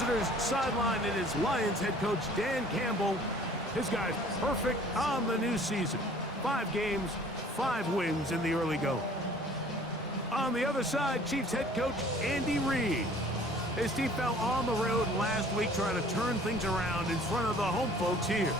visitors sideline, it is Lions head coach Dan Campbell. His guy's perfect on the new season. 5 games, 5 wins in the early going. On the other side, Chiefs head coach Andy Reid. His team fell on the road last week trying to turn things around in front of the home folks here.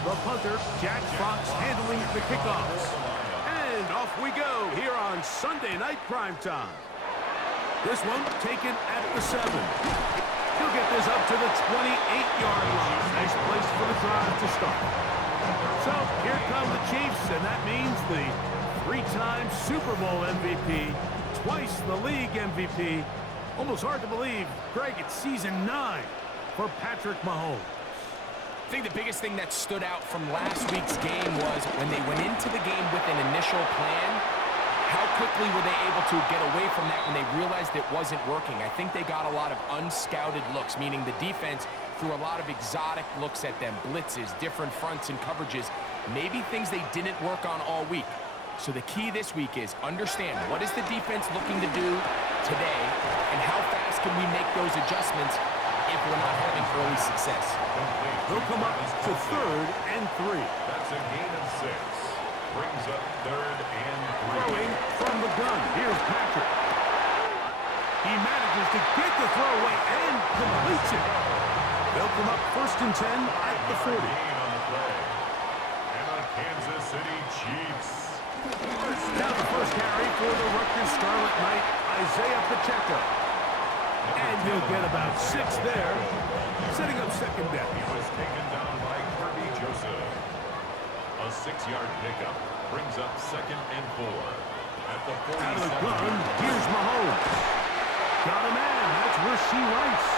The punter, Jack Fox, handling the kickoffs. And off we go here on Sunday Night Primetime. This one taken at the 7. He'll get this up to the 28-yard line. Nice place for the drive to start. So here come the Chiefs, and that means the 3-time Super Bowl MVP, twice the league MVP. Almost hard to believe, Greg, it's season 9 for Patrick Mahomes. I think the biggest thing that stood out from last week's game was when they went into the game with an initial plan, how quickly were they able to get away from that when they realized it wasn't working? I think they got a lot of unscouted looks, meaning the defense threw a lot of exotic looks at them, blitzes, different fronts and coverages, maybe things they didn't work on all week. So the key this week is understand what is the defense looking to do today and how fast can we make those adjustments if we're not having early success. They'll come up to 3rd and 3. That's a gain of 6. Brings up 3rd and 3. Throwing from the gun. Here's Patrick. He manages to get the throw away and completes it. They'll come up 1st and 10 at the 40. Gain on the play. And the Kansas City Chiefs. Now the first carry for the Rutgers Scarlet Knight, Isaiah Pacheco. And he'll get about 6 there, setting up 2nd down. He was taken down by Kirby Joseph. A 6-yard pickup brings up 2nd and 4. At the 47. Out of the gun, here's Mahomes. Got a man, that's Rashee Rice.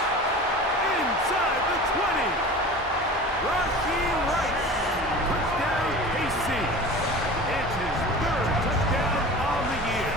Inside the 20. Rashee Rice. Touchdown, KC. It's his 3rd touchdown on the year.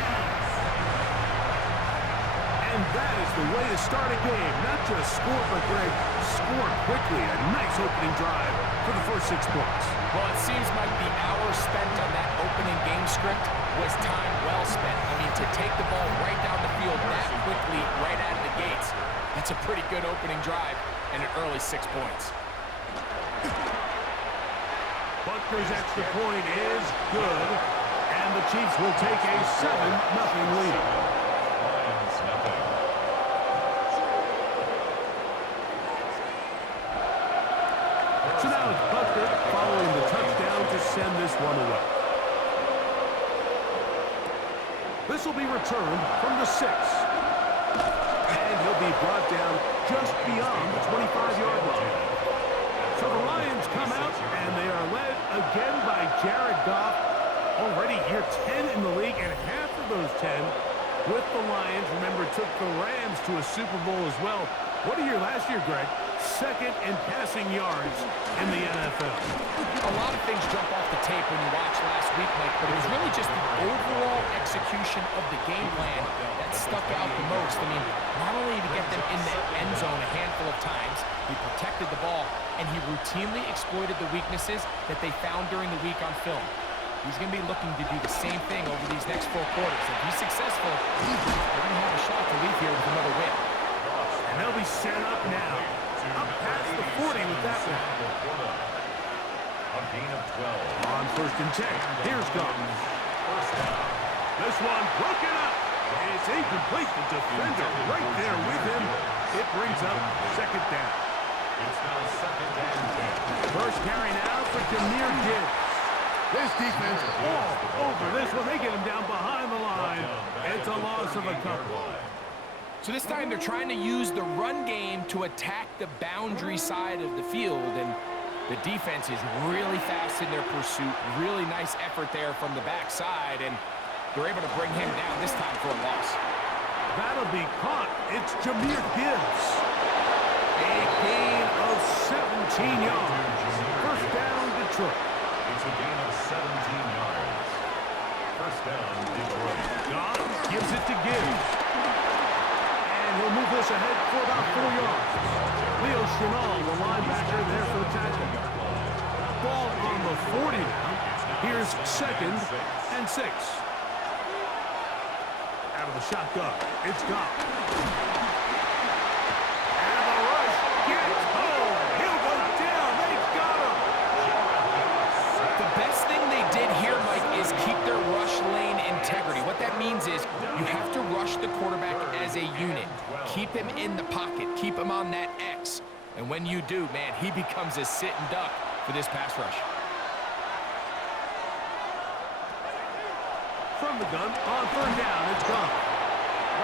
And that is the way to start a game. Not just score, but Greg, score quickly. A nice opening drive for the first 6 points. Well, it seems like the hour spent on that opening game script was time well spent. I mean, to take the ball right down the field that quickly, right out of the gates, that's a pretty good opening drive and an early 6 points. Butker's extra point is good, and the Chiefs will take a 7-0 lead. Lions nothing. So now it's Butker following the touchdown to send this one away. This will be returned from the 6. And he'll be brought down just beyond the 25-yard line. So the Lions come out, and they are led again by Jared Goff. Already year 10 in the league, and half of those 10 with the Lions. Remember, took the Rams to a Super Bowl as well. What a year last year, Greg. 2nd in passing yards in the NFL. A lot of things jump off the tape when you watch last week, Mike, but it was really just the overall execution of the game plan that stuck out the most. I mean, not only did he get them in the end zone a handful of times, he protected the ball, and he routinely exploited the weaknesses that they found during the week on film. He's going to be looking to do the same thing over these next 4 quarters. If he's successful, they're going to have a shot to leave here with another win. And they'll be set up now. Up past the 40 with that one. A gain of 12. On 1st and 10. Here's Goff. This one broken up. It's incomplete. The defender right there with him. It brings up 2nd down. It's now 2nd and 10. First carry now for Jahmyr Gibbs. This defense all over this one. They get him down behind the line. It's a loss of a couple. So this time they're trying to use the run game to attack the boundary side of the field, and the defense is really fast in their pursuit. Really nice effort there from the backside, and they're able to bring him down this time for a loss. That'll be caught. It's Jahmyr Gibbs. A gain of 17 yards. First down, Detroit. It's a gain of 17 yards. First down, Detroit. gives it to Gibbs. And he'll move this ahead for about 4 yards. Leo Chenal, the linebacker, there for the tackle. Ball on the 40 now. Here's 2nd and 6. Out of the shotgun. It's gone. And the rush gets home. He'll go down. They got him. The best thing they did here, Mike, is keep their rush lane integrity. What that means is you have to rush the quarterback as a unit. Keep him in the pocket. Keep him on that X. And when you do, man, he becomes a sit and duck for this pass rush. From the gun, on 3rd down, it's gone.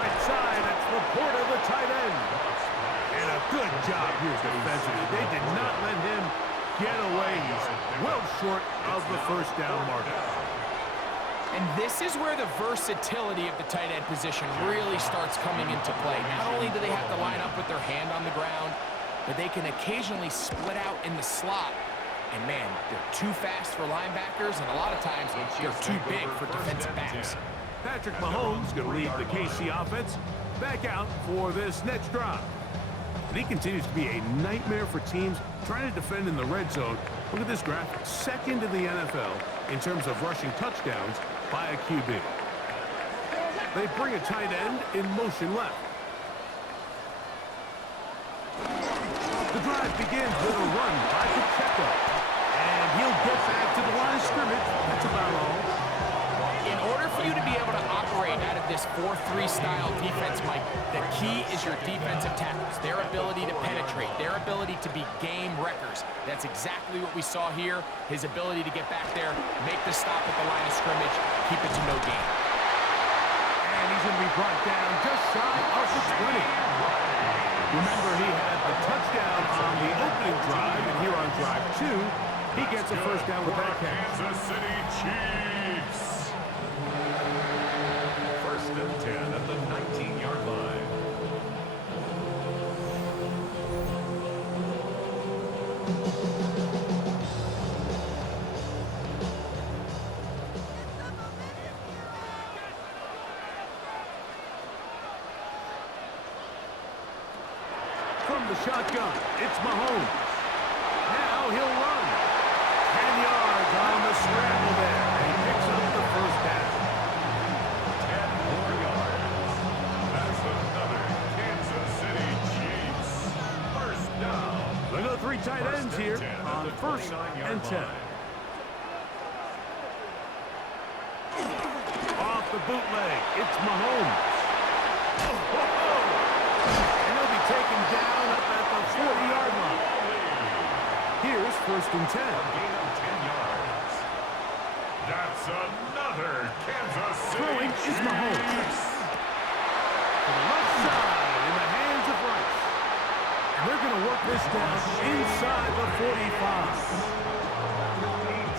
Right side, that's Laporta, the tight end. And a good job here defensively. They did not let him get away. He's well short of the 1st down marker. And this is where the versatility of the tight end position really starts coming into play. Not only do they have to line up with their hand on the ground, but they can occasionally split out in the slot. And man, they're too fast for linebackers, and a lot of times they're too big for defensive backs. Patrick Mahomes going to lead the KC offense back out for this next drive. And he continues to be a nightmare for teams trying to defend in the red zone. Look at this graphic. 2nd in the NFL in terms of rushing touchdowns by a QB. They bring a tight end in motion left. The drive begins with a run by Pacheco. And he'll get back to the line of scrimmage. That's about all. In order for you to be able to operate out of this 4-3 style defense, Mike, the key is your defensive tackles, their ability to penetrate, their ability to be game wreckers. That's exactly what we saw here, his ability to get back there, make the stop at the line of scrimmage, keep it to no gain. And he's going to be brought down just shy of the 20. Remember, he had the touchdown on the opening drive, and here on drive 2, he gets a 1st down with that catch. Kansas City Chiefs. 1st and 10 at the 19-yard line. From the shotgun, it's Mahomes. Now he'll run. 10 yards on the scramble there. And he picks up the 1st down. 10 more yards. That's another Kansas City Chiefs 1st down. Look at the 3 tight ends here on 1st and 10. Off the bootleg, it's Mahomes. And he'll be taken down up at the 40-yard line. Here's 1st and 10. Gain of 10 yards. That's another Kansas City Throwing is Mahomes. To the left side in the hands of Rice. And they're going to work this down inside the 45.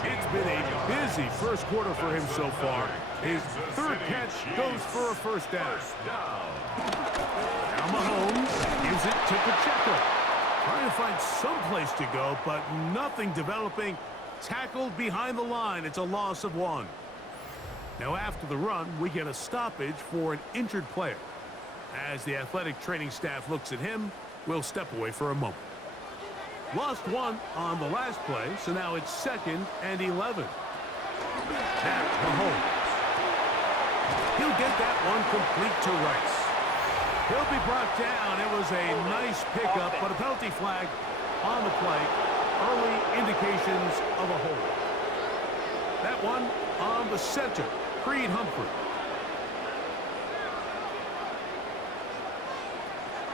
It's been a busy 1st quarter for him so far. His 3rd catch goes for a 1st down. Now Mahomes gives it to Pacheco. Trying to find some place to go, but nothing developing. Tackled behind the line. It's a loss of 1. Now after the run, we get a stoppage for an injured player. As the athletic training staff looks at him, we'll step away for a moment. Lost 1 on the last play, so now it's 2nd and 11. Now Mahomes. He'll get that one complete to Rice. He'll be brought down. It was a nice pickup, but a penalty flag on the play. Early indications of a hold. That one on the center, Creed Humphrey.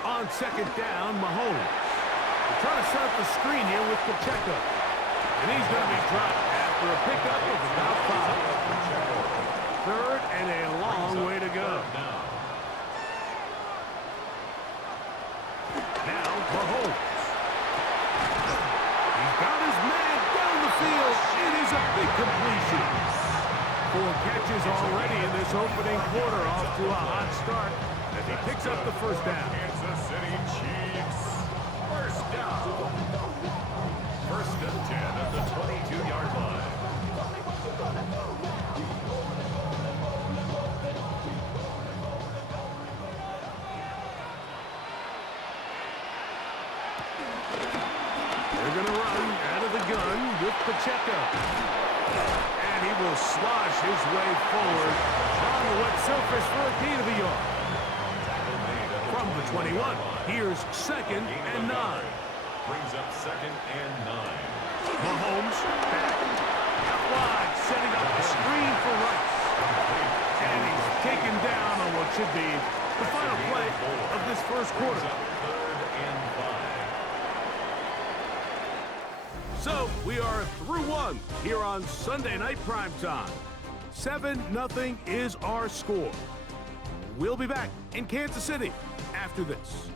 On 2nd down, Mahomes. They're trying to set up the screen here with Pacheco. And he's going to be dropped after a pickup of about 5. 3rd and a long way to go. Now, Mahomes. He's got his man down the field. It is a big completion. 4 catches already in this opening quarter, off to a hot start as he picks up the 1st down. Kansas City Chiefs 1st down. 1st and 10 at the 22-yard line. They're going to run out of the gun with Pacheco. And he will slosh his way forward on the wet surface for a gain of a yard. From the 21, here's 2nd and 9. Brings up 2nd and 9. Mahomes back out wide, setting up the screen for Rice. And he's taken down on what should be the final play of this first quarter. 3rd and 5. So we are through one here on Sunday Night Primetime. 7-0 is our score. We'll be back in Kansas City after this.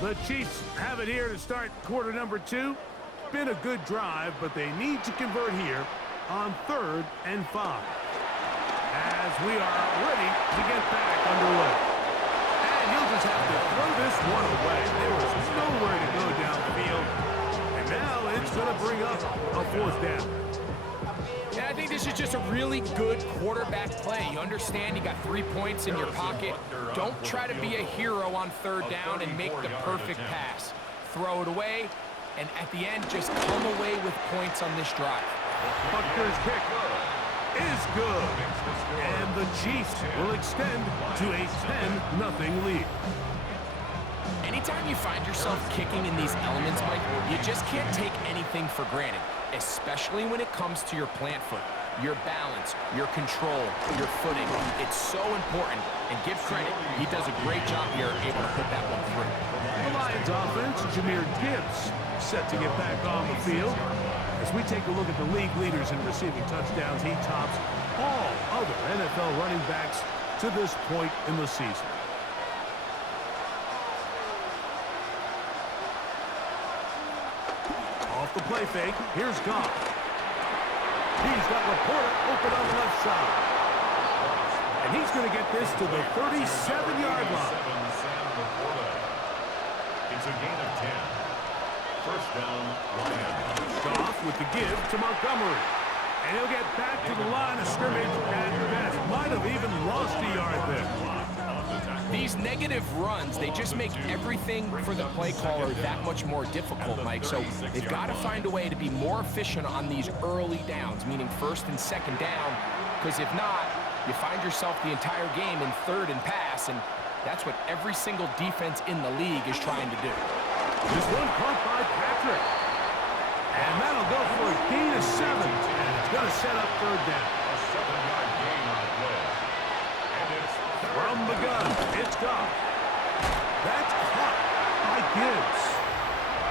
The Chiefs have it here to start quarter number 2. Been a good drive, but they need to convert here on 3rd and 5. As we are ready to get back underway. And he'll just have to throw this one away. There was nowhere to go downfield. And now it's going to bring up a 4th down. And I think this is just a really good quarterback play. You understand you got 3 points in your pocket. Don't try to be a hero on 3rd down and make the perfect pass. Throw it away, and at the end, just come away with points on this drive. Buckner's kick is good. And the Chiefs will extend to a 10-0 lead. Anytime you find yourself kicking in these elements, Mike, you just can't take anything for granted, especially when it comes to your plant foot, your balance, your control, your footing. It's so important, and give credit, he does a great job here able to put that one through. The Lions offense, Jahmyr Gibbs, set to get back on the field. As we take a look at the league leaders in receiving touchdowns, he tops all other NFL running backs to this point in the season. Off the play fake, here's Goff. He's got Laporta open on the left side. And he's going to get this to the 37-yard line. It's a gain of 10. First down, Lions. Goff with the give to Montgomery. And he'll get back to the line of scrimmage at best. Might have even lost a yard there. These negative runs, they just make everything for the play caller that much more difficult, Mike. So they've got to find a way to be more efficient on these early downs, meaning 1st and 2nd down, because if not, you find yourself the entire game in 3rd and pass, and that's what every single defense in the league is trying to do. This one caught by Patrick. And that'll go for a gain of 7, and it's going to set up 3rd down. A 7-yard gain on the play. And it's From the gun, it's Goff. That's caught by Gibbs.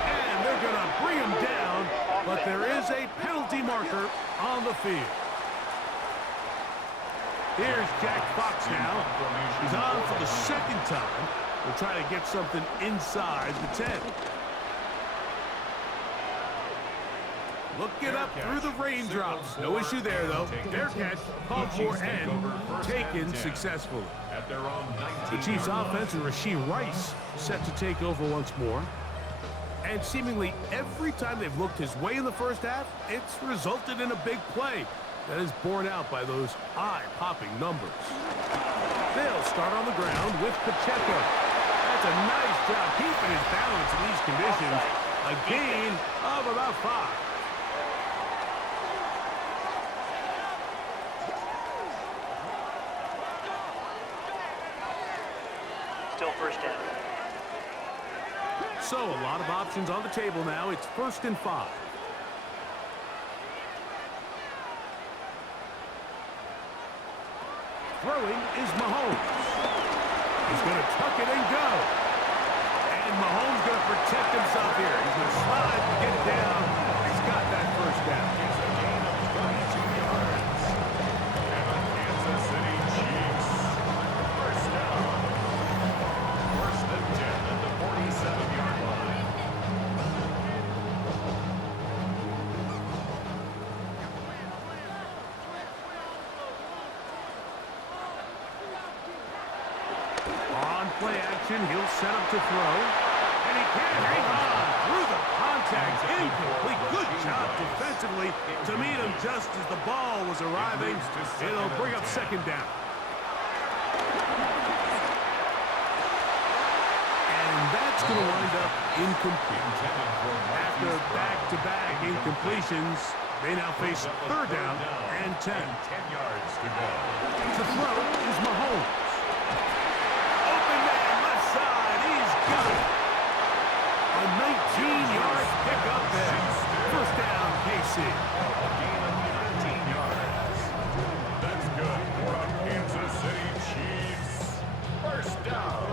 And they're going to bring him down, but there is a penalty marker on the field. Here's Jack Fox now. He's on for the 2nd time. We'll try to get something inside the 10. Looking up through the raindrops. No issue there, though. Fair catch, called for, and taken successfully. at their own 19. The Chiefs offense and Rashee Rice set to take over once more. And seemingly every time they've looked his way in the first half, it's resulted in a big play that is borne out by those eye-popping numbers. They'll start on the ground with Pacheco. That's a nice job keeping his balance in these conditions. A gain of about 5. Still first down. So a lot of options on the table now. It's 1st and 5. Throwing is Mahomes. He's going to tuck it and go. And Mahomes going to protect himself here. He's going to slide and get down. He's got that first down. It's a gain of 22 yards. And the Kansas City Chiefs. First down. First and 10 at the 47-yard line. On play action, he'll set up to throw. And he can't hang on through the tag incomplete. Good job defensively to meet him just as the ball was arriving. It'll bring up second down. And that's going to wind up incomplete. After back-to-back incompletions, they now face third down and 10. 10 yards to go. To throw is Mahomes. Open man, left side. He's got it. A 19-yard pickup there. First down, KC. A gain of 19 yards. That's good for the Kansas City Chiefs. First down.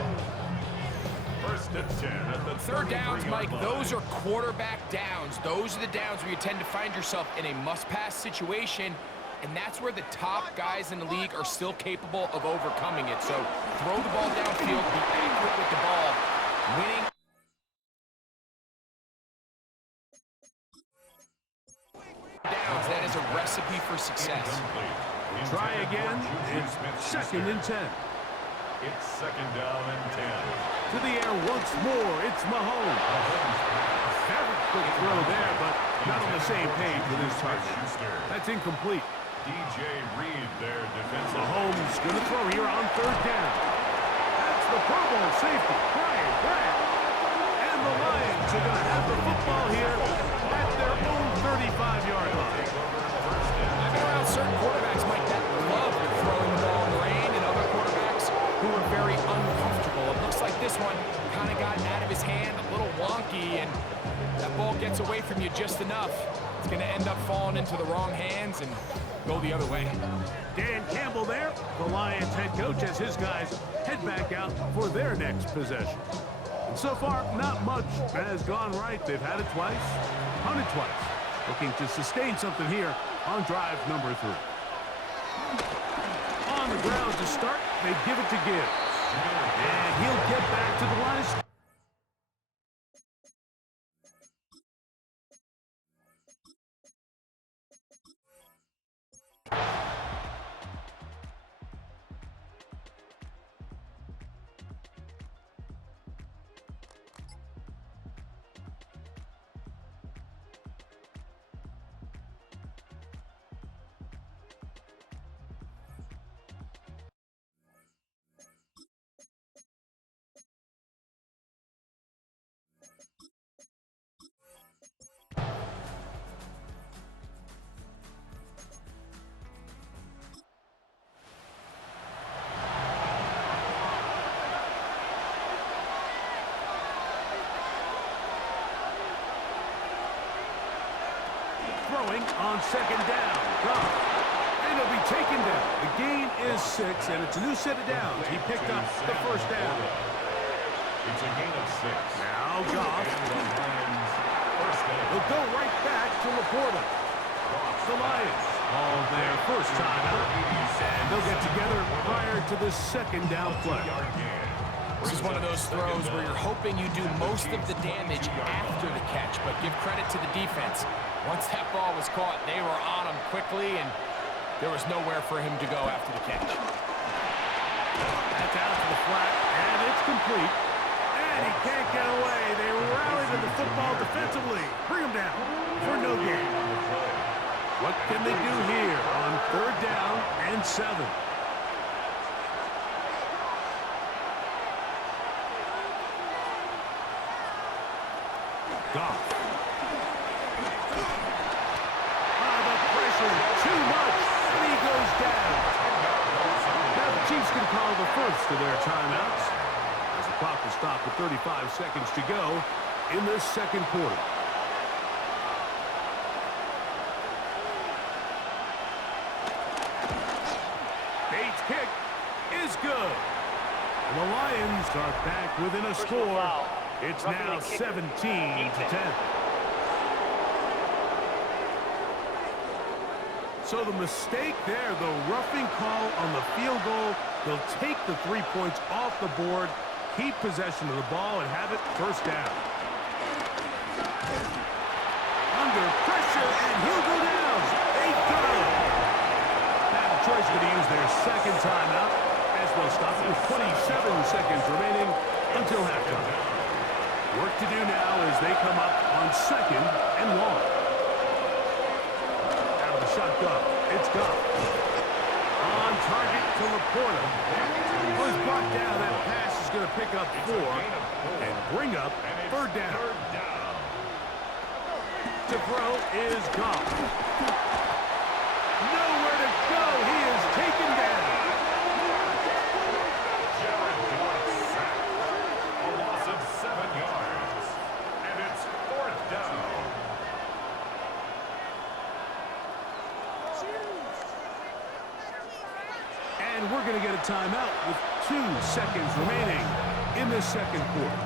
First and 10 at the Third downs, 33-yard Mike, line. those are quarterback downs. Those are the downs where you tend to find yourself in a must-pass situation, and that's where the top guys in the league are still capable of overcoming it. So throw the ball downfield, be accurate with the ball. Winning downs, that is a recipe for success. Try again. It's second and 10. It's second down and 10. To the air once more. It's Mahomes. Very quick throw there, but not on the same page with his target. That's incomplete. DJ Reed, their defensive. Mahomes going to throw here on third down. That's the Pro Bowl safety, Brian Grant. And the Lions are going to have the football here at their own 35-yard line. I've been around certain quarterbacks, Mike, that love throwing the ball in the rain, and other quarterbacks who are very uncomfortable. It looks like this one kind of got out of his hand, a little wonky, and that ball gets away from you just enough. It's going to end up falling into the wrong hands and go the other way. Dan Campbell there, the Lions head coach, as his guys head back out for their next possession. And so far, not much has gone right. They've had it twice, punted twice. Looking to sustain something here on drive number 3. On the ground to start, they give it to Gibbs. And he'll get back to the line of throwing on second down. Goff. And he'll be taken down. The gain is 6, and it's a new set of downs. He picked up the first down. It's a gain of 6. Now Goff. And the Lions first down. He'll go right back to Laporta. The Lions all their first time out. And they'll get together prior to the second down play. This is one of those throws where you're hoping you do most of the damage after the catch, but give credit to the defense. Once that ball was caught, they were on him quickly, and there was nowhere for him to go after the catch. That's out to the flat, and it's complete. And he can't get away. They rally to the football defensively. Bring him down for no gain. What can they do here on third down and 7? Goff. The pressure, too much, and he goes down. Now the Chiefs can call the first of their timeouts as the clock will stop with 35 seconds to go in this second quarter. Bates' kick is good. And the Lions are back within a score. It's now 17 to 10. So the mistake there, the roughing call on the field goal, they'll take the 3 points off the board, keep possession of the ball, and have it first down. Under pressure, and he'll go down. They got him. Now Detroit's going to use their second timeout as they'll stop it with 27 seconds remaining until halftime. Work to do now as as they come up on 2nd and 1. Out of the shotgun, it's Goff. On target to Laporta. Was brought down. That pass is going to pick up 4 and bring up 3rd down. To throw is Goff. Nowhere to go. He is taken down. A loss of 7 yards. And it's 4th down. And we're going to get a timeout with 2 seconds remaining in this 2nd quarter.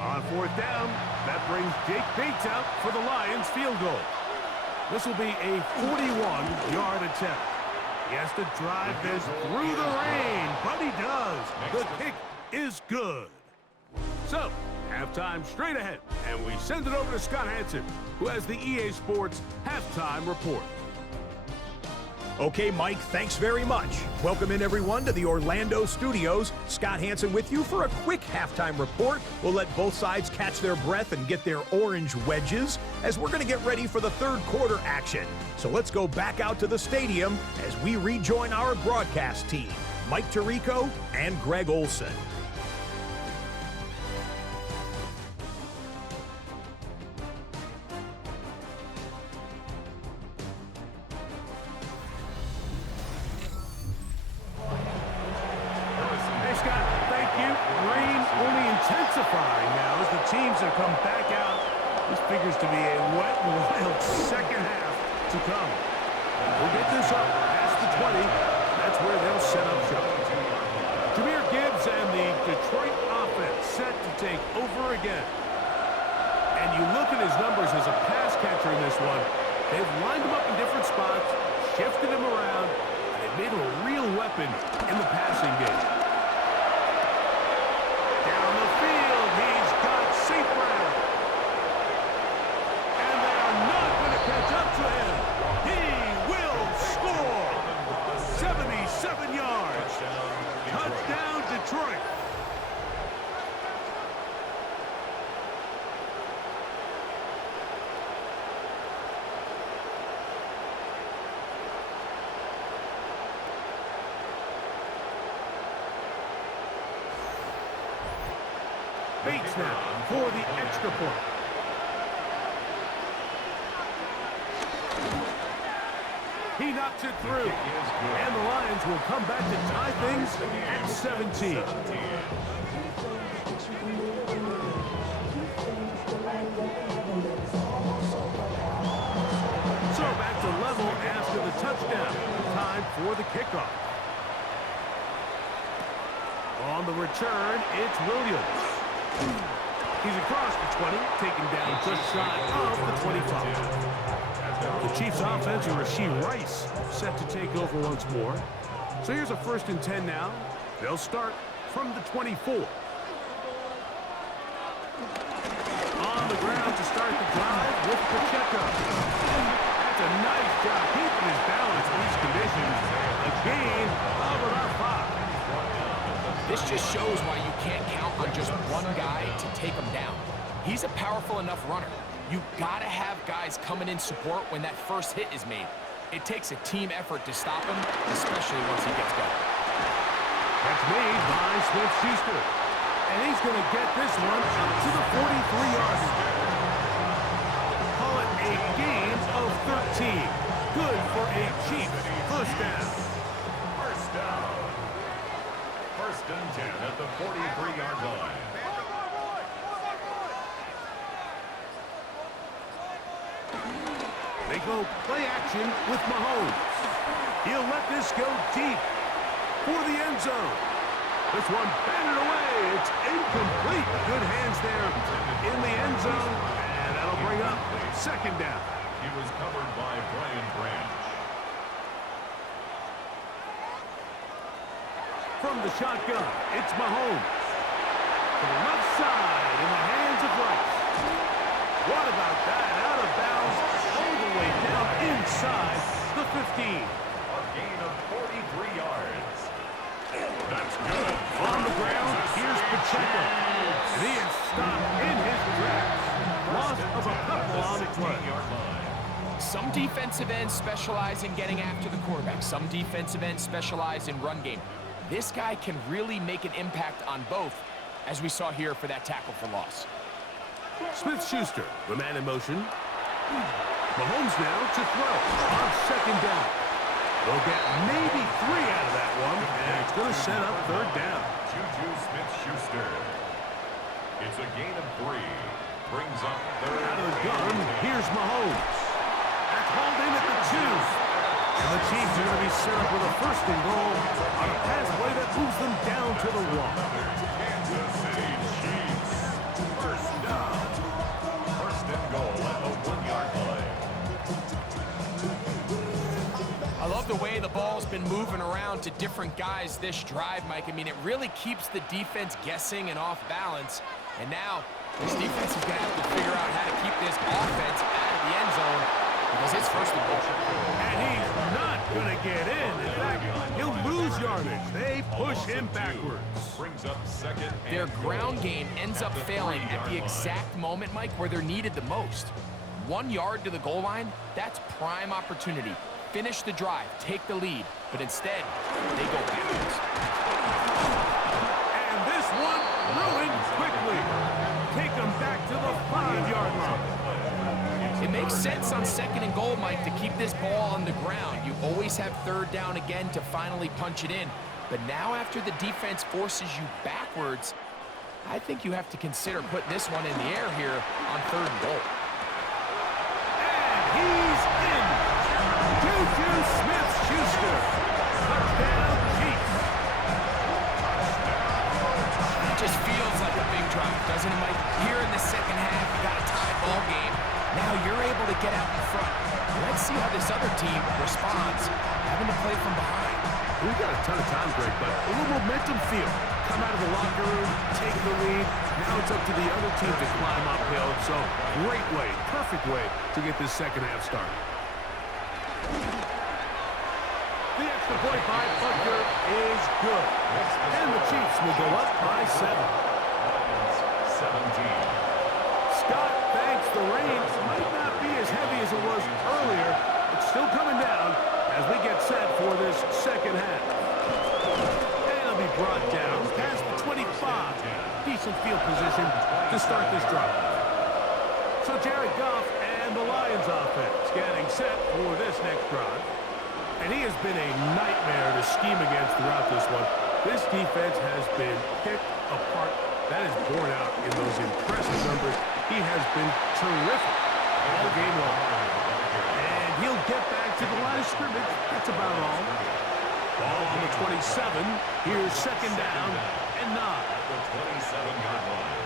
On 4th down, that brings Jake Bates out for the Lions field goal. This will be a 41-yard attempt. He has to drive this through the rain, but he does. The kick is good. So, halftime straight ahead, and we send it over to Scott Hansen, who has the EA Sports halftime report. Okay, Mike, thanks very much. Welcome in, everyone, to the Orlando studios. Scott Hansen with you for a quick halftime report. We'll let both sides catch their breath and get their orange wedges as we're going to get ready for the 3rd quarter action. So let's go back out to the stadium as we rejoin our broadcast team, Mike Tirico and Greg Olson. Intensifying now as the teams have come back out. This figures to be a wet and wild 2nd half to come. We'll get this up past the 20. That's where they'll set up shop. Jahmyr Gibbs and the Detroit offense set to take over again. And you look at his numbers as a pass catcher in this one. They've lined him up in different spots, shifted him around, and they've made him a real weapon in the passing game. Catch up to him. He will score. 77 yards. Touchdown, Detroit. Bates now for the extra point. He knocks it through, and the Lions will come back to tie things at 17. So back to level after the touchdown. Time for the kickoff. On the return, it's Williams. He's across the 20, taken down just shy of the 25. The Chiefs' offense and Rashee Rice set to take over once more. So here's a 1st and 10 now. They'll start from the 24. On the ground to start the drive with Pacheco. That's a nice job keeping his balance in these conditions. A gain of about 5. This just shows why you can't count on just one guy to take him down. He's a powerful enough runner. You've got to have guys coming in support when that first hit is made. It takes a team effort to stop him, especially once he gets going. That's made by Smith-Schuster. And he's going to get this one up to the 43-yard line. Call it a gain of 13. Good for a Chiefs first down. First down. 1st and 10 at the 43-yard line. They go play action with Mahomes. He'll let this go deep for the end zone. This one batted away. It's incomplete. Good hands there in the end zone. And that'll bring up 2nd down. He was covered by Brian Branch. From the shotgun, it's Mahomes. To the left side in the hands of Rice. What about that? Out of bounds, all the way down inside the 15. A gain of 43 yards. That's good. On the ground, here's Pacheco. And he is stopped in his tracks. Loss of a couple on the play. 16-yard line. Some defensive ends specialize in getting after the quarterback. Some defensive ends specialize in run game. This guy can really make an impact on both, as we saw here for that tackle for loss. Smith-Schuster, the man in motion. Mahomes now to throw on second down. They'll get maybe 3 out of that one, and it's going to set up third down. Juju Smith-Schuster. It's a gain of 3. Brings up third. Out of the gun, here's Mahomes. That's hauled in at the 2. And the Chiefs are going to be set up with a first and goal on a pass play that moves them down to the 1. Kansas City Chiefs. First down. First and goal at the 1-yard line. I love the way the ball's been moving around to different guys this drive, Mike. I mean, it really keeps the defense guessing and off balance. And now, this defense is going to have to figure out how to keep this offense out of the end zone because it's first and goal. And he's not going to get in. In fact, he'll lose yardage. They push him backwards. Brings up second. Their ground game ends up failing at the exact moment, Mike, where they're needed the most. 1 yard to the goal line, that's prime opportunity. Finish the drive, take the lead, but instead, they go backwards. And this one ruined quickly. Take them back to the 5-yard line. It makes sense on second and goal, Mike, to keep this ball on the ground. You always have third down again to finally punch it in. But now after the defense forces you backwards, I think you have to consider putting this one in the air here on third and goal. And he's in. Juju Smith-Schuster. Touchdown, Chiefs. It just feels like a big drive, doesn't it, Mike? Here in the second half, you got a tie ball game. Now you're able to get out in front. Let's see how this other team responds, having to play from behind. We've got a ton of time, Greg, but a little momentum feel. Come out of the locker room, take the lead. Now it's up to the other team to climb uphill. So great way, perfect way to get this second half started. The extra point by Butker is good. And the Chiefs will go up by 7. 17. Scott thanks the rain. Might not be as heavy as it was earlier. It's still coming down as we get set for this second half. And it'll be brought down past the 25. Decent field position to start this drive. So Jared Goff and the Lions offense getting set for this next drive. And he has been a nightmare to scheme against throughout this one. This defense has been picked apart. That is borne out in those impressive numbers. He has been terrific all game long. And he'll get back to the line of scrimmage. That's about all. Ball on the 27. Here's second down and 9. The 27-yard line.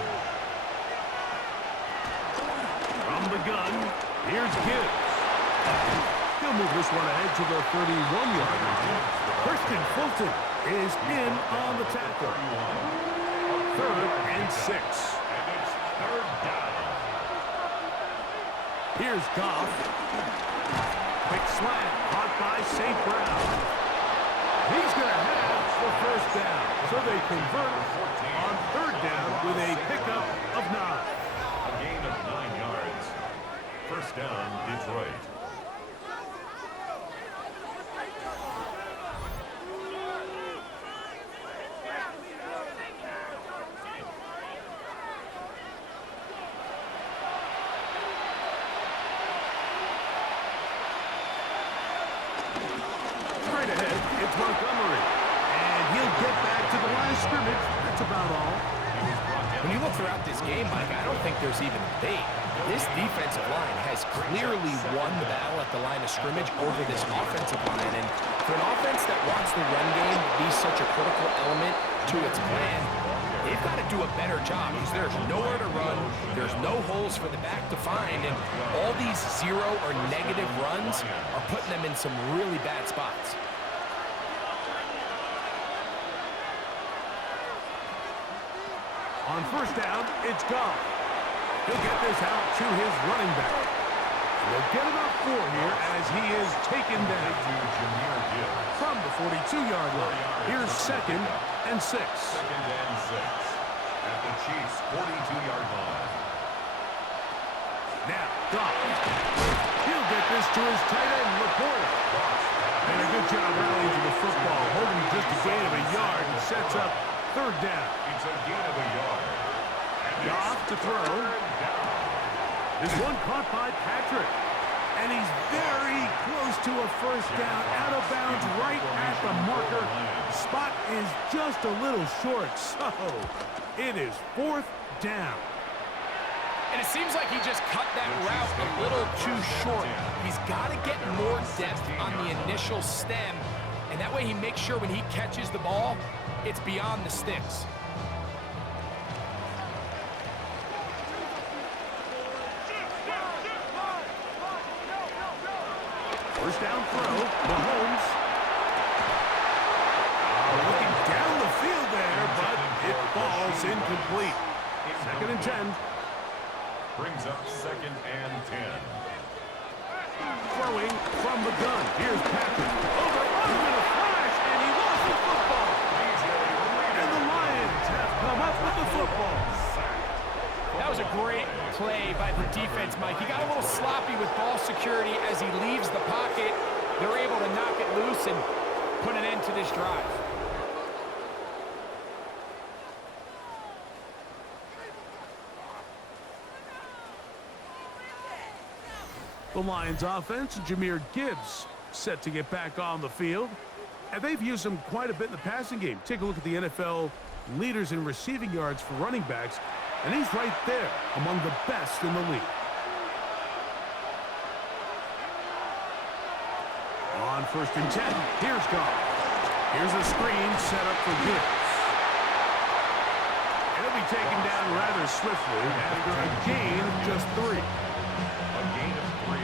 From the gun, here's Gibbs. He'll move this one ahead to the 31-yard line. Christian Fulton is in on the tackle. 3rd and 6. And it's third down. Here's Goff. Quick slant, caught by St. Brown. He's going to have the first down. So they convert on third down with a pickup of 9. A gain of 9 yards. First down, Detroit. Straight ahead, it's Montgomery. And he'll get back to the line of scrimmage. That's about all. When you look throughout this game, Mike, I don't think there's even a debate. This defensive line has clearly won the battle at the line of scrimmage over this offensive line. And for an offense that wants the run game to be such a critical element to its plan, they've got to do a better job because there's nowhere to run, there's no holes for the back to find, and all these zero or negative runs are putting them in some really bad spots. On first down, it's Goff. He'll get this out to his running back. And they'll get about 4 here as he is taken down. From the 42-yard line. Here's 2nd and 6. 2nd and 6 at the Chiefs' 42-yard line. Now, Goff. He'll get this to his tight end, Laporta. And a good job rallying to the football, holding just a gain of a yard and sets up 3rd down. It's a gain of a yard. Goff to throw. This one caught by Patrick. And he's very close to a 1st down, out of bounds, right at the marker. Spot is just a little short, so it is 4th down. And it seems like he just cut that route a little too short. He's got to get more depth on the initial stem, and that way he makes sure when he catches the ball, it's beyond the sticks. 1st down throw, Mahomes. Looking down the field there, but it falls incomplete. 2nd and 10. Brings up 2nd and 10. Throwing from the gun. Here's Patrick. Over with a flash, and he lost the football. And the Lions have come up with the football. That was a great play by the defense, Mike. He got a little sloppy with ball security as he leaves the pocket. They're able to knock it loose and put an end to this drive. The Lions offense, Jahmyr Gibbs, set to get back on the field. And they've used him quite a bit in the passing game. Take a look at the NFL leaders in receiving yards for running backs, and he's right there among the best in the league. On 1st and 10, here's Goff. Here's a screen set up for Gibbs. And he'll be taken down rather swiftly after a gain of just 3.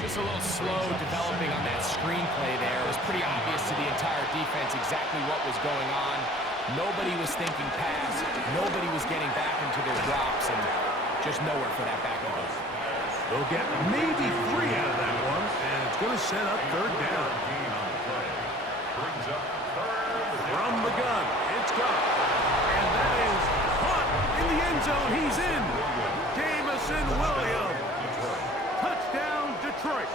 Just a little slow developing on that screenplay there. It was pretty obvious to the entire defense exactly what was going on. Nobody was thinking pass. Nobody was getting back into their drops, and just nowhere for that back to go. They'll get maybe 3 out of that one, and it's going to set up 3rd down. From the gun, it's Goff. And that is caught in the end zone. He's in. Jamison Williams. Touchdown, Detroit.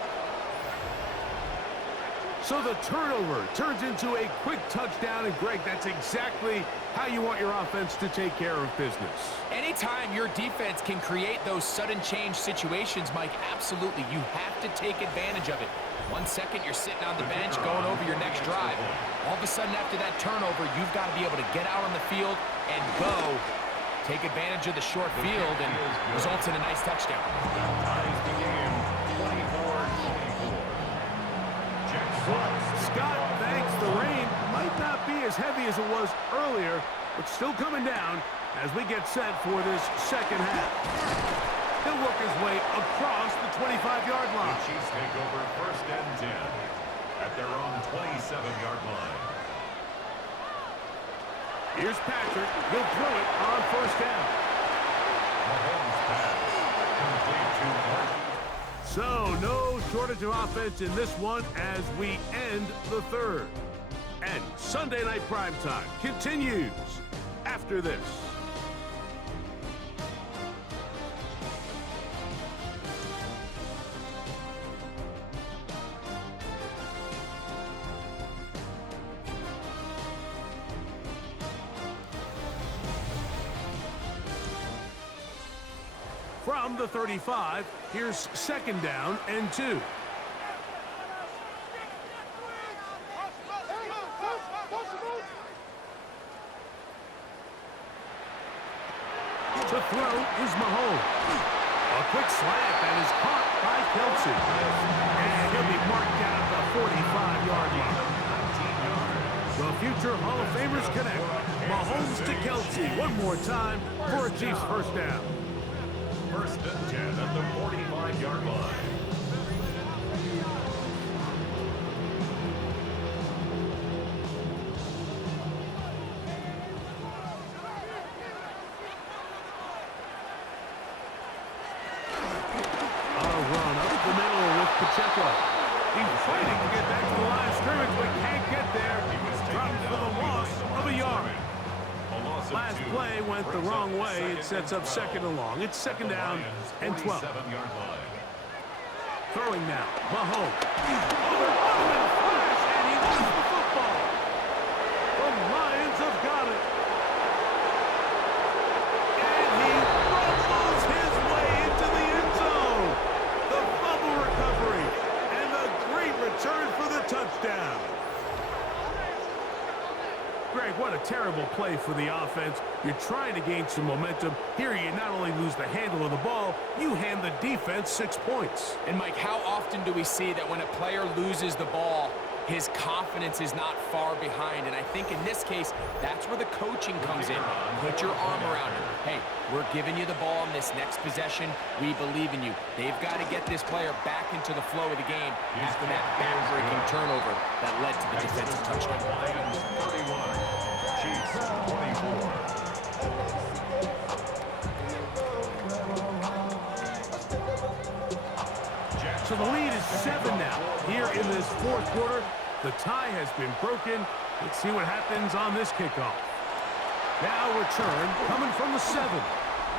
So the turnover turns into a quick touchdown, and Greg, that's exactly how you want your offense to take care of business. Anytime your defense can create those sudden change situations, Mike, absolutely, you have to take advantage of it. 1 second, you're sitting on the bench going over your next drive. All of a sudden, after that turnover, you've got to be able to get out on the field and go. Take advantage of the short field, and results in a nice touchdown. Ties the game, 24-24. Scott thanks the rain. Might not be as heavy as it was earlier, but still coming down as we get set for this 2nd half. He'll work his way across the 25-yard line. The Chiefs take over 1st and 10 at their own 27-yard line. Here's Patrick. He'll throw it on 1st down. Mahomes pass. Complete to Martin. So, no shortage of offense in this one as we end the 3rd. And Sunday Night Primetime continues after this. From the 35, here's 2nd down and 2. To throw is Mahomes. A quick slant that is caught by Kelsey. And he'll be marked down at the 45-yard line. The future Hall of Famers connect. Mahomes to Kelsey one more time for a Chiefs 1st down. 1st and 10 at the 45-yard line. Pacheco. He's fighting to get back to the line of scrimmage, but can't get there. play went the wrong way. It sets up second and long. It's second down and 12. Throwing now. Mahomes. Oh, they're on him in a flash, and he lost the football. The Lions have got it. And he rumbles his way into the end zone. The fumble recovery and the great return for the touchdown. Greg, what a terrible play for the offense. You're trying to gain some momentum. Here you not only lose the handle of the ball, you hand the defense 6 points. And Mike, how often do we see that when a player loses the ball, his confidence is not far behind? And I think in this case, that's where the coaching comes in. Put your arm around him. Hey, we're giving you the ball in this next possession. We believe in you. They've got to get this player back into the flow of the game after that back-breaking turnover that led to the defensive touchdown. Lions 31, Chiefs 24. So the lead is 7 now. Here in this fourth quarter, the tie has been broken. Let's see what happens on this kickoff. Now return coming from the 7.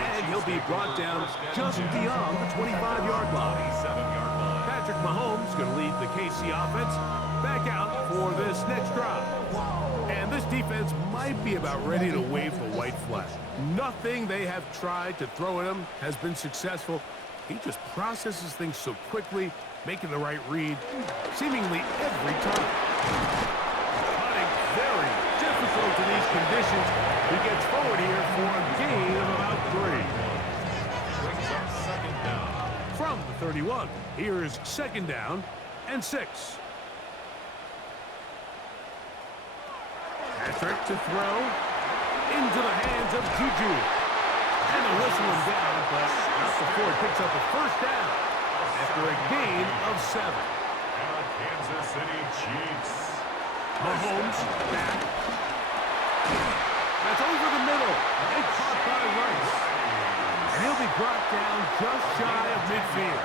And he'll be brought down just beyond the 25-yard line. Patrick Mahomes going to lead the KC offense back out for this next drive. And this defense might be about ready to wave the white flag. Nothing they have tried to throw at him has been successful. He just processes things so quickly, making the right read seemingly every time. Cutting very difficult in these conditions. He gets forward here for a gain of about 3. Brings up second down. From the 31, here's second down and 6. Patrick to throw into the hands of Juju. And the whistle is down, but not before it picks up a first down after a gain of 7. And Kansas City Chiefs. Mahomes back. That's over the middle and caught by Rice. And he'll be brought down just shy of midfield.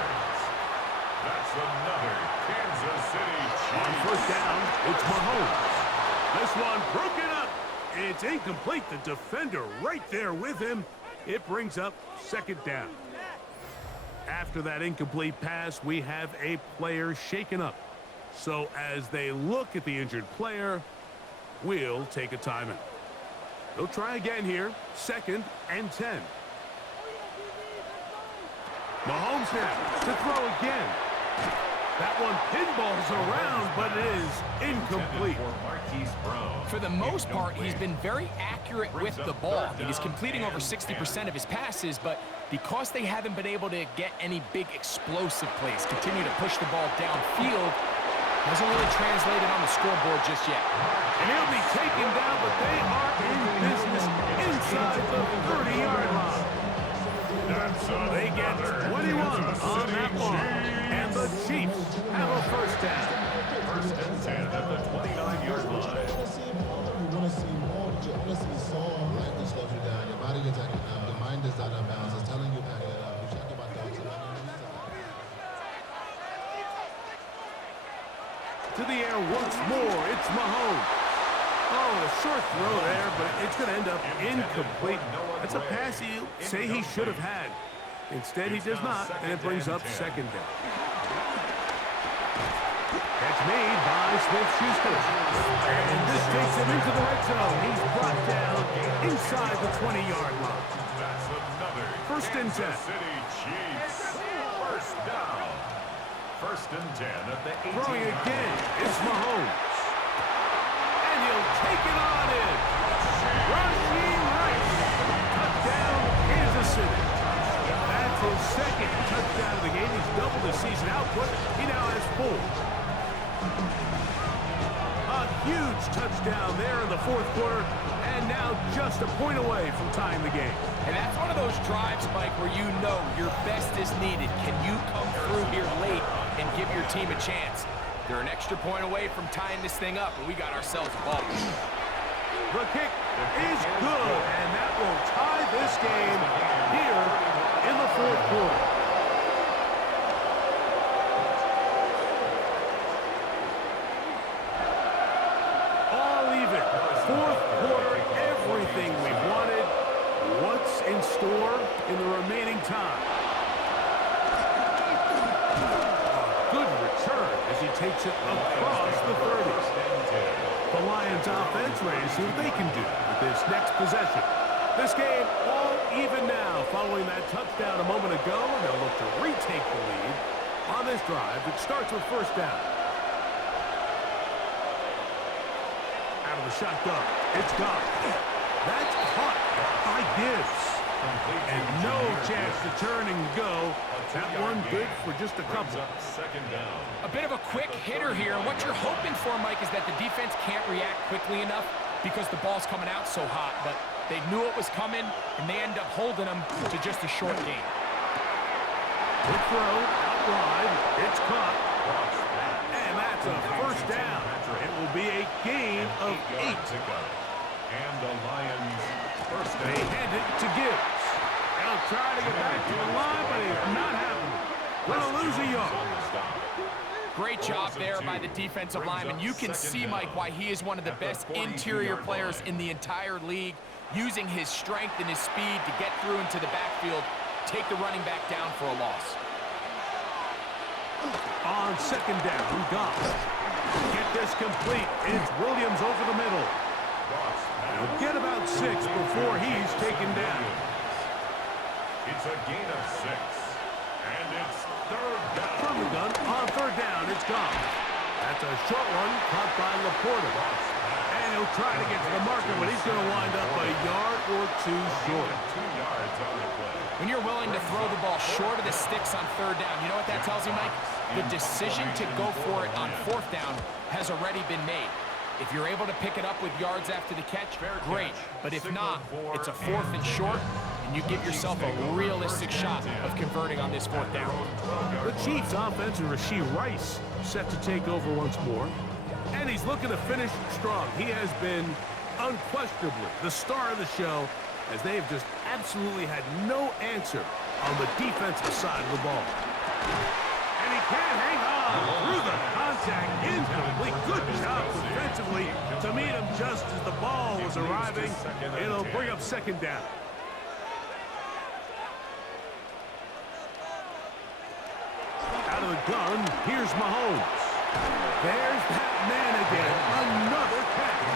That's another Kansas City Chiefs. On first down, it's Mahomes. This one broken up. It's incomplete. The defender right there with him. It brings up second down. After that incomplete pass, we have a player shaken up. So as they look at the injured player, we'll take a timeout. They'll try again here. Second and 10. Mahomes now to throw again. That one pinballs around, but it is incomplete. For the most part, he's been very accurate with the ball. He's completing over 60% of his passes, but because they haven't been able to get any big explosive plays, continue to push the ball downfield, hasn't really translated on the scoreboard just yet. And he'll be taken down, but they are in business inside the 30-yard line. They get 21 on that one. And the Chiefs have a first down. First and 10 at the 29-yard line. You want to see more, you want to see Saul lightly slows you down. Your body gets acting up. Your mind is out of bounds. It's telling you back it up. You check about thoughts about To the air once more, it's Mahomes. Oh, a short throw there, but it's going to end up incomplete. That's a pass he'll say he should have had. Instead, he does not, and it brings up second down. That's made by Smith-Schuster. And this takes him into the red zone. He's brought down inside the 20-yard line. That's another First and 10. Kansas City Chiefs. First down. First and 10 at the 18. Throwing again, it's Mahomes. And he'll take it on in. Rasheen Rice. Touchdown, Kansas City. That's his second touchdown of the game. He's doubled his season output. He now has 4. A huge touchdown there in the fourth quarter, and now just a point away from tying the game. And that's one of those drives, Mike, where you know your best is needed. Can you come through here late and give your team a chance? They're an extra point away from tying this thing up, and we got ourselves a ball. The kick is good, and that will tie this game here in the fourth quarter. All even. Fourth quarter, everything we wanted. What's in store in the remaining time? A good return as he takes it across the 30. The Lions offense ready to see what they can do with this next possession. This game all even now following that touchdown a moment ago, and they'll look to retake the lead on this drive. It starts with first down. Out of the shotgun. It's gone. That's caught by Gibbs. And no chance to turn and go. That one good for just a couple. Second down. A bit of a quick hitter here. What you're hoping for, Mike, is that the defense can't react quickly enough because the ball's coming out so hot. But they knew it was coming, and they end up holding them to just a short game. Good throw, out wide. It's caught. And that's a first down. It will be a gain of 8. And the Lions first They down. hand it to Gibbs. They'll try to get back to the line, but it's not happening. Gonna lose a yard. Great job there by the defensive lineman. You can see, Mike, why he is one of the best interior players in the entire league, using his strength and his speed to get through into the backfield, take the running back down for a loss. On second down, Goff. Get this complete. It's Williams over the middle. He'll get about 6 before he's taken down. It's a gain of 6. And it's third down. From the gun, on third down, it's Goff. That's a short one caught by Laporta. And he'll try to get to the marker, but he's going to wind up a yard or 2 short. 2 yards on the play. When you're willing to throw the ball short of the sticks on third down, you know what that tells you, Mike? The decision to go for it on fourth down has already been made. If you're able to pick it up with yards after the catch, great. But if not, it's a 4th and short, and you give yourself a realistic shot of converting on this 4th down. The Chiefs' offense and Rashee Rice set to take over once more. And he's looking to finish strong. He has been unquestionably the star of the show, as they've just absolutely had no answer on the defensive side of the ball. And he can't hang on through the contact. Incomplete. Good job defensively to meet him just as the ball was arriving. It'll bring up second down. Out of the gun, here's Mahomes. There's that man again. Another catch.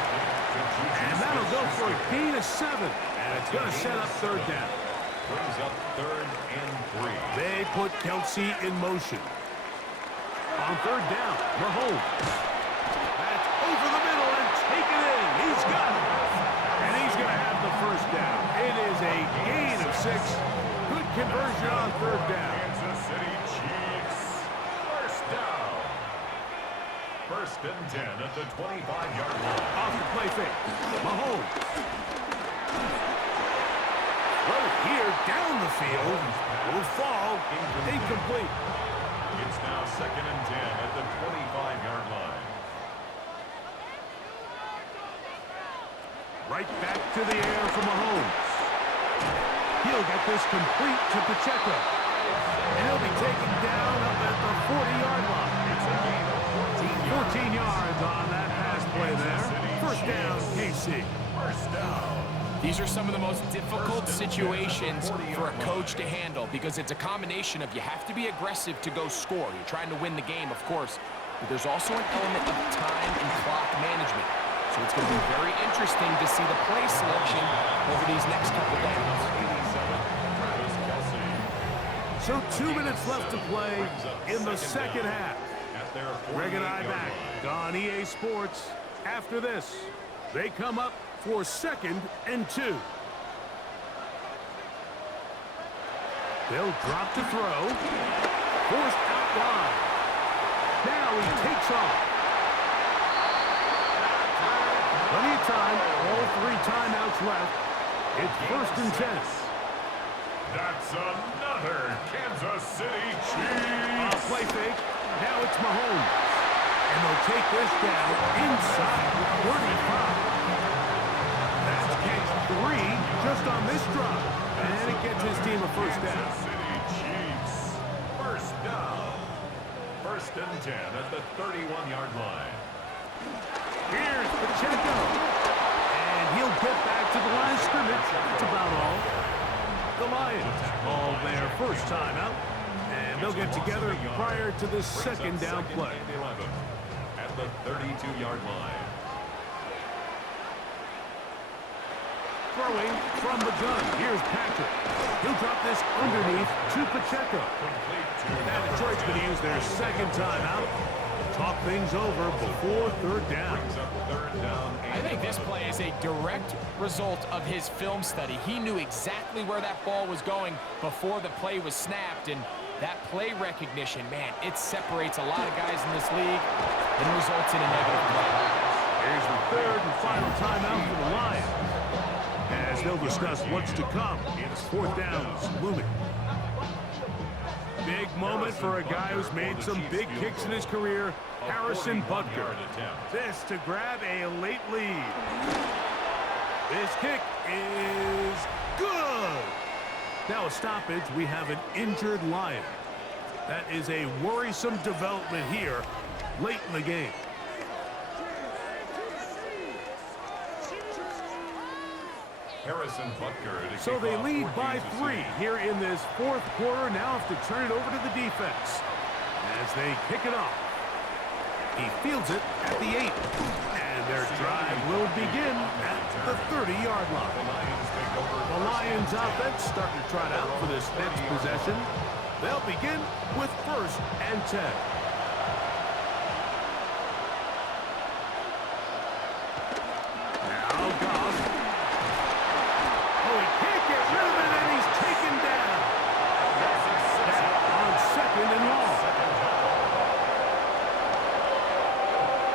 And that'll go for a gain of 7. And it's going to set up third down. Brings up third and 3. They put Kelsey in motion. On third down, Mahomes. That's over the middle and taken in. He's got it. And he's going to have the first down. It is a gain of 6. Good conversion on third down. Kansas City Chiefs. First down. First and 10 at the 25-yard line. Off the play fake. Mahomes. Well, here down the field will fall incomplete. It's now second and 10 at the 25-yard line. Right back to the air for Mahomes. He'll get this complete to Pacheco. And he'll be taken down up at the 40-yard line. It's a gain of 14 yards on that pass play there. First down, KC. First down. These are some of the most difficult situations for a coach to handle because it's a combination of you have to be aggressive to go score. You're trying to win the game, of course, but there's also an element of time and clock management. So it's going to be very interesting to see the play selection over these next couple downs. So 2 minutes left to play in the second half. Greg and I back on EA Sports. After this, they come up for second and 2. They'll drop to throw. Forced out wide. Now he takes off. Plenty of time. All 3 timeouts left. It's first and 10. That's another Kansas City Chiefs. Play fake. Now it's Mahomes. And they'll take this down inside the 45. That's catch 3 just on this drive. And it gets his team a first down. Kansas City Chiefs. First down. First and 10 at the 31-yard line. Here's Pacheco. And he'll get back to the line of scrimmage. That's about all. the Lions call their first timeout, and they'll get together prior to the second down play. At the 32-yard line. Throwing from the gun. Here's Patrick. He'll drop this underneath to Pacheco. Now Detroit's going to use their second timeout. Talk things over before third down. I think this play is a direct result of his film study. He knew exactly where that ball was going before the play was snapped, and that play recognition, man, it separates a lot of guys in this league and results in a negative play. Here's the third and final timeout for the Lions, as they'll discuss what's to come. It's fourth downs looming. Big moment for a guy who's made some big kicks in his career, Harrison Butker. This to grab a late lead. This kick is good. Now a stoppage, we have an injured Lion. That is a worrisome development here late in the game. Harrison Butker to So they lead by 3 here in this fourth quarter. Now have to turn it over to the defense as they kick it off. He fields it at the 8. And their drive will begin at the 30-yard line. The Lions offense starting to trot out for this next possession. They'll begin with 1st and 10. Now Goff. Oh, he can't get rid of it, and he's taken down. Now on 2nd and long.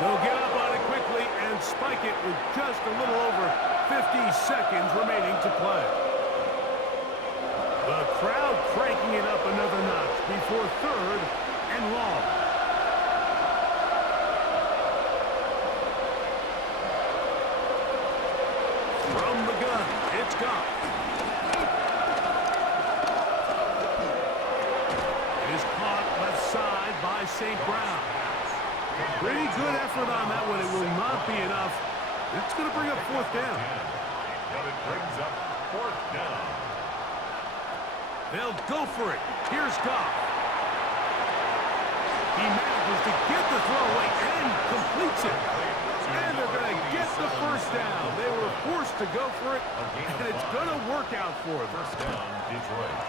They'll get up on it quickly and spike it with just a little over 50 seconds remaining to play. The crowd cranking it up another notch before 3rd and long. From the gun, it's Goff. It is caught left side by St. Brown. Pretty good effort on that one. It will not be enough. It's going to bring up 4th down. But it brings up 4th down. They'll go for it. Here's Goff. He manages to get the throw away and completes it. And they're going to get the 1st down. They were forced to go for it, and it's going to work out for them. 1st down, Detroit.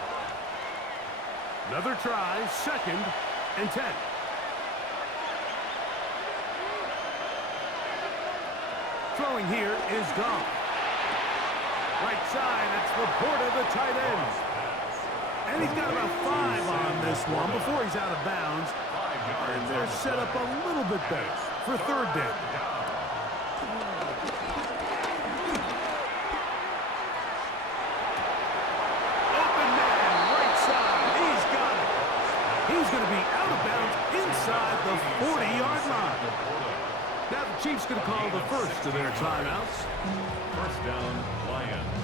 Another try, 2nd and 10. Throwing here is Goff. Right side, it's Laporta, the tight end. And he's got about 5 on this one before he's out of bounds. And they're set up a little bit better for 3rd down. Open man, right side, he's got it. He's going to be out of bounds inside the 40-yard line. Now the Chiefs going to call the first of their timeouts. 1st down, Lions.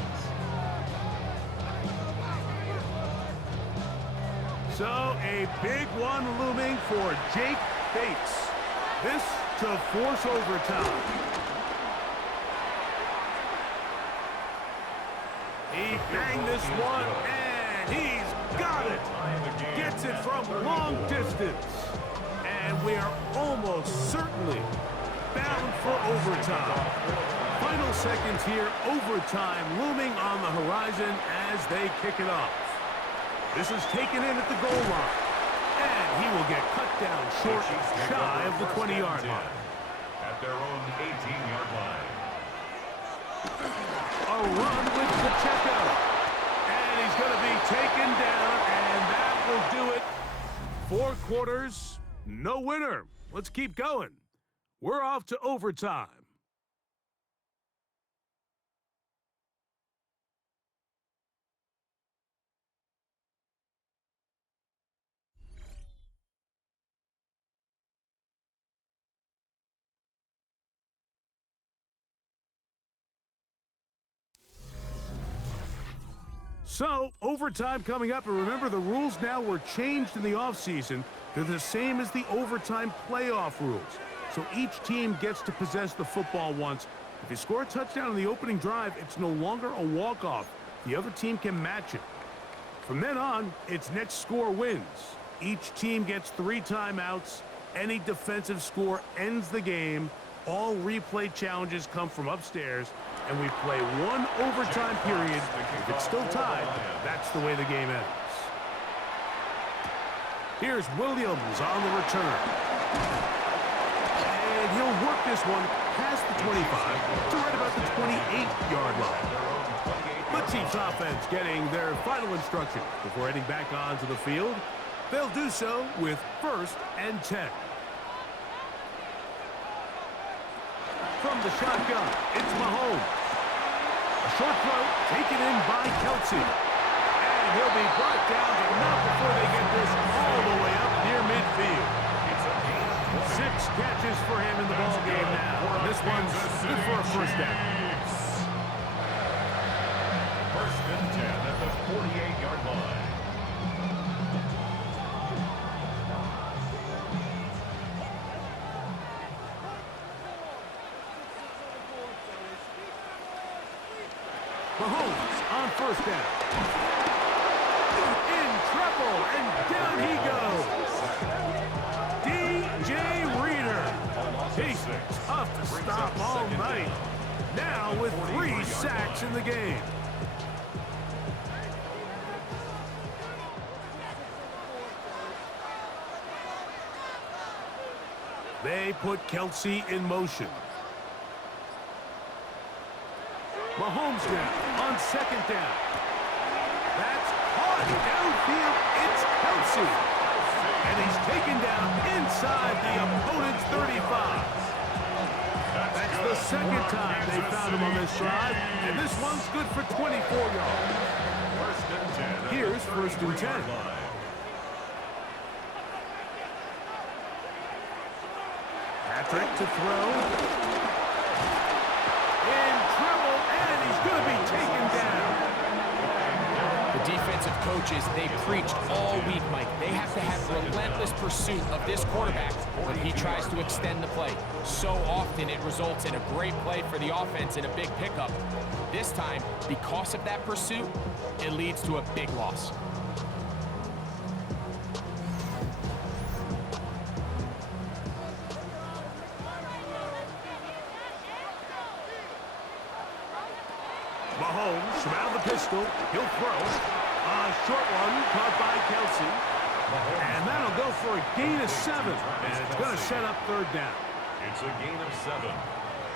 So a big one looming for Jake Bates. This to force overtime. He banged this one, and he's got it. Gets it from long distance. And we are almost certainly bound for overtime. Final seconds here, overtime looming on the horizon as they kick it off. This is taken in at the goal line, and he will get cut down short, shy of the 20-yard line. At their own 18-yard line. A run with Pacheco, and he's going to be taken down, and that will do it. 4 quarters, no winner. Let's keep going. We're off to overtime. So, overtime coming up, and remember the rules now were changed in the offseason. They're the same as the overtime playoff rules. So each team gets to possess the football once. If you score a touchdown in the opening drive, it's no longer a walk-off. The other team can match it. From then on, it's next score wins. Each team gets 3 timeouts. Any defensive score ends the game. All replay challenges come from upstairs, and we play 1 overtime period. If it's still tied, that's the way the game ends. Here's Williams on the return. And he'll work this one past the 25 to right about the 28-yard line. The Chiefs offense getting their final instructions before heading back onto the field. They'll do so with 1st and 10. From the shotgun, it's Mahomes. A short throw taken in by Kelsey. And he'll be brought down, but not before they get this all the way up near midfield. 6 catches for him in the ball game now. And this one's good for a first down. 1st and 10 at the 48-yard line. Mahomes on 1st down. In trouble, and down he goes. DJ Reader. He's tough to stop all night. Now with 3 sacks in the game. They put Kelsey in motion. Mahomes now on 2nd down. That's caught downfield. It's Kelsey. And he's taken down inside the opponent's 35. That's the 2nd time they found him on this drive. And this one's good for 24 yards. Here's 1st and 10. Patrick to throw. In trouble, and he's going to be taken down. The defensive coaches, they preached all week, Mike. They have to have relentless pursuit of this quarterback when he tries to extend the play. So often it results in a great play for the offense and a big pickup. This time, because of that pursuit, it leads to a big loss. Mahomes from out of the pistol. He'll throw. A short one caught by Kelsey. And that'll go for a gain of 7. And it's going to set up 3rd down. It's a gain of 7.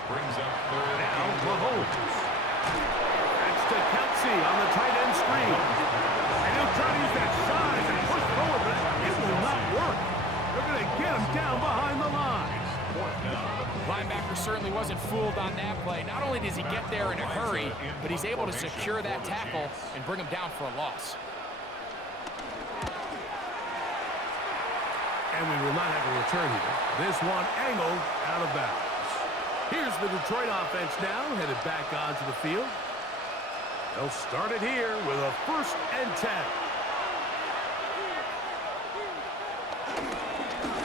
Brings up 3rd. Now Mahomes. That's to Kelsey on the tight end screen. And he'll try to use that size and push forward, but it will not work. They're going to get him down behind the line. Linebacker certainly wasn't fooled on that play. Not only does he get there in a hurry, but he's able to secure that tackle and bring him down for a loss. And we will not have a return here. This one angled out of bounds. Here's the Detroit offense now, headed back onto the field. They'll start it here with a 1st and 10.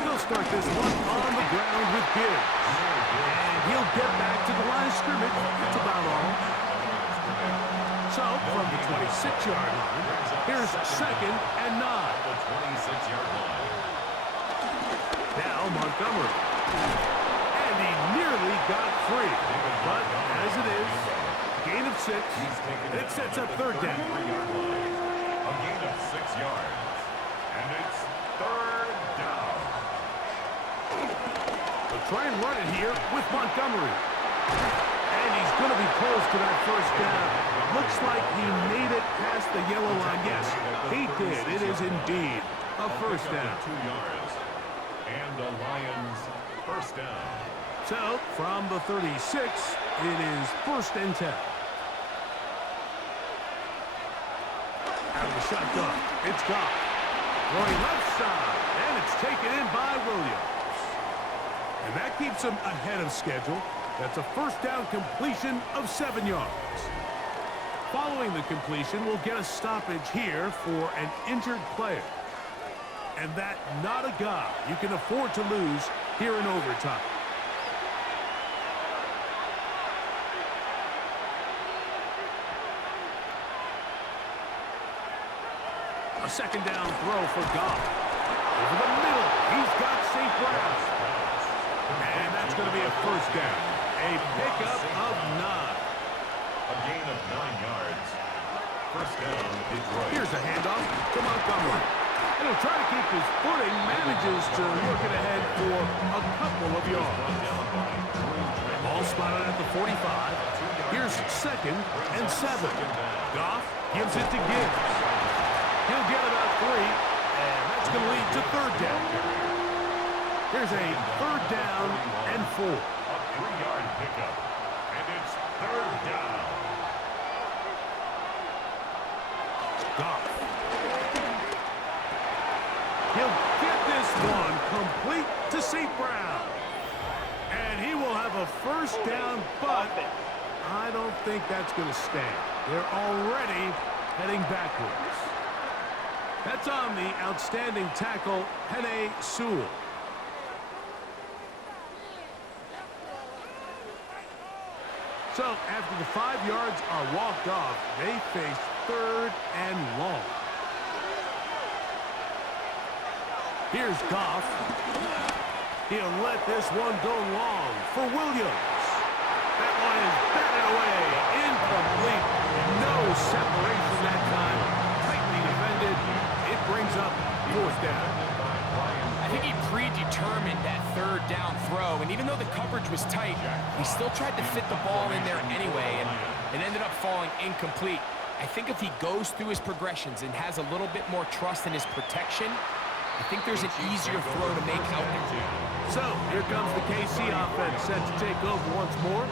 They'll start this one on the ground with Gibbs. And he'll get back to the line of scrimmage. That's about all. So, from the 26-yard line, here's 2nd and 9. The 26-yard line. Now Montgomery. And he nearly got free. But as it is, gain of 6. It sets up 3rd down. A gain of 6 yards. And it's 3rd down. They'll try and run it here with Montgomery. And he's going to be close to that 1st down. Looks like he made it past the yellow line. Yes, he did. It is indeed a 1st down. 2 yards. And the Lions 1st down. So, from the 36, it is 1st and 10. Out of the shotgun, it's Goff. Throwing left side, and it's taken in by Williams. And that keeps him ahead of schedule. That's a 1st down completion of 7 yards. Following the completion, we'll get a stoppage here for an injured player. And that not a guy you can afford to lose here in overtime. A second down throw for Goff. Over the middle, he's got St. Brown. And that's going to be a first down. A pickup of 9. A gain of 9 yards. First down, Detroit. Here's a handoff to Montgomery. And he'll try to keep his footing, manages to work it ahead for a couple of yards. Ball spotted at the 45. Here's 2nd and 7. Goff gives it to Gibbs. He'll get about 3, and that's going to lead to 3rd down. Here's a 3rd down and 4. A 3-yard pickup, and it's 3rd down. Goff. He'll get this one complete to St. Brown. And he will have a first down, but I don't think that's going to stand. They're already heading backwards. That's on the outstanding tackle, Penei Sewell. So after the 5 yards are walked off, they face 3rd and long. Here's Goff. He'll let this one go long for Williams. That one is batted away. Incomplete. No separation that time. Tightly defended. It brings up 4th down. I think he predetermined that 3rd down throw, and even though the coverage was tight, he still tried to fit the ball in there anyway, and it ended up falling incomplete. I think if he goes through his progressions and has a little bit more trust in his protection, I think there's an easier throw to make out there. So here comes the KC offense set to take over once more.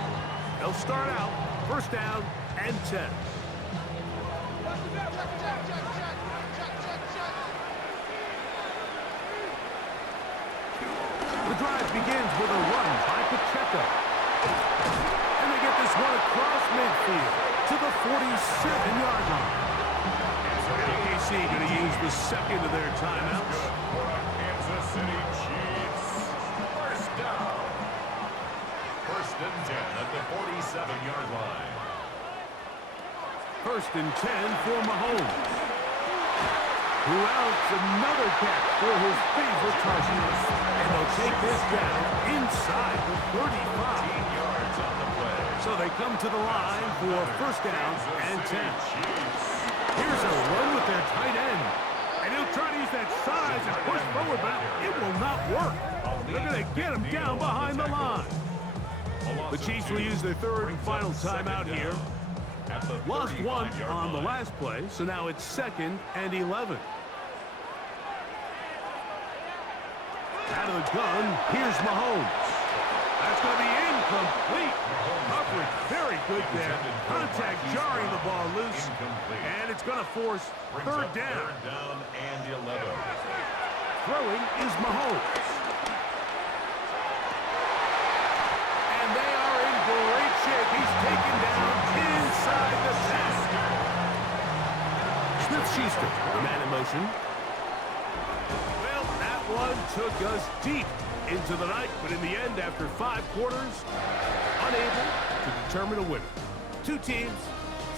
They'll start out 1st down and 10. The drive begins with a run by Pacheco. And they get this one across midfield to the 47-yard line. And KC going to use the 2nd of their timeouts. For the Kansas City Chiefs. First down. 1st and 10 at the 47-yard line. 1st and 10 for Mahomes. Who else? Another catch for his favorite target. And they'll take this down inside the 35. 15 yards on the play. So they come to the line for 1st down and 10. Here's a run with their tight end. And he'll try to use that size and push forward, but it will not work. They're going to get him down behind the line. The Chiefs will use their 3rd and final timeout here. Lost 1 on the last play, so now it's 2nd and 11. Out of the gun, here's Mahomes. That's going to be incomplete. Coverage very good there. Contact jarring the ball loose. And it's going to force 3rd down. 3rd down and 11. Throwing is Mahomes. And they are in great shape. He's taken down inside the 10. Smith-Schuster, the man in motion. Well, that one took us deep into the night, but in the end, after 5 quarters, unable to determine a winner. 2 teams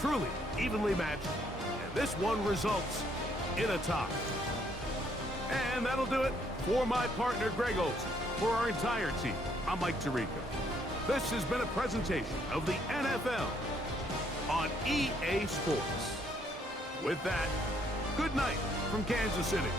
truly evenly matched, and this one results in a tie. And that'll do it for my partner, Greg Olson. For our entire team, I'm Mike Tirico. This has been a presentation of the NFL on EA Sports. With that, good night from Kansas City.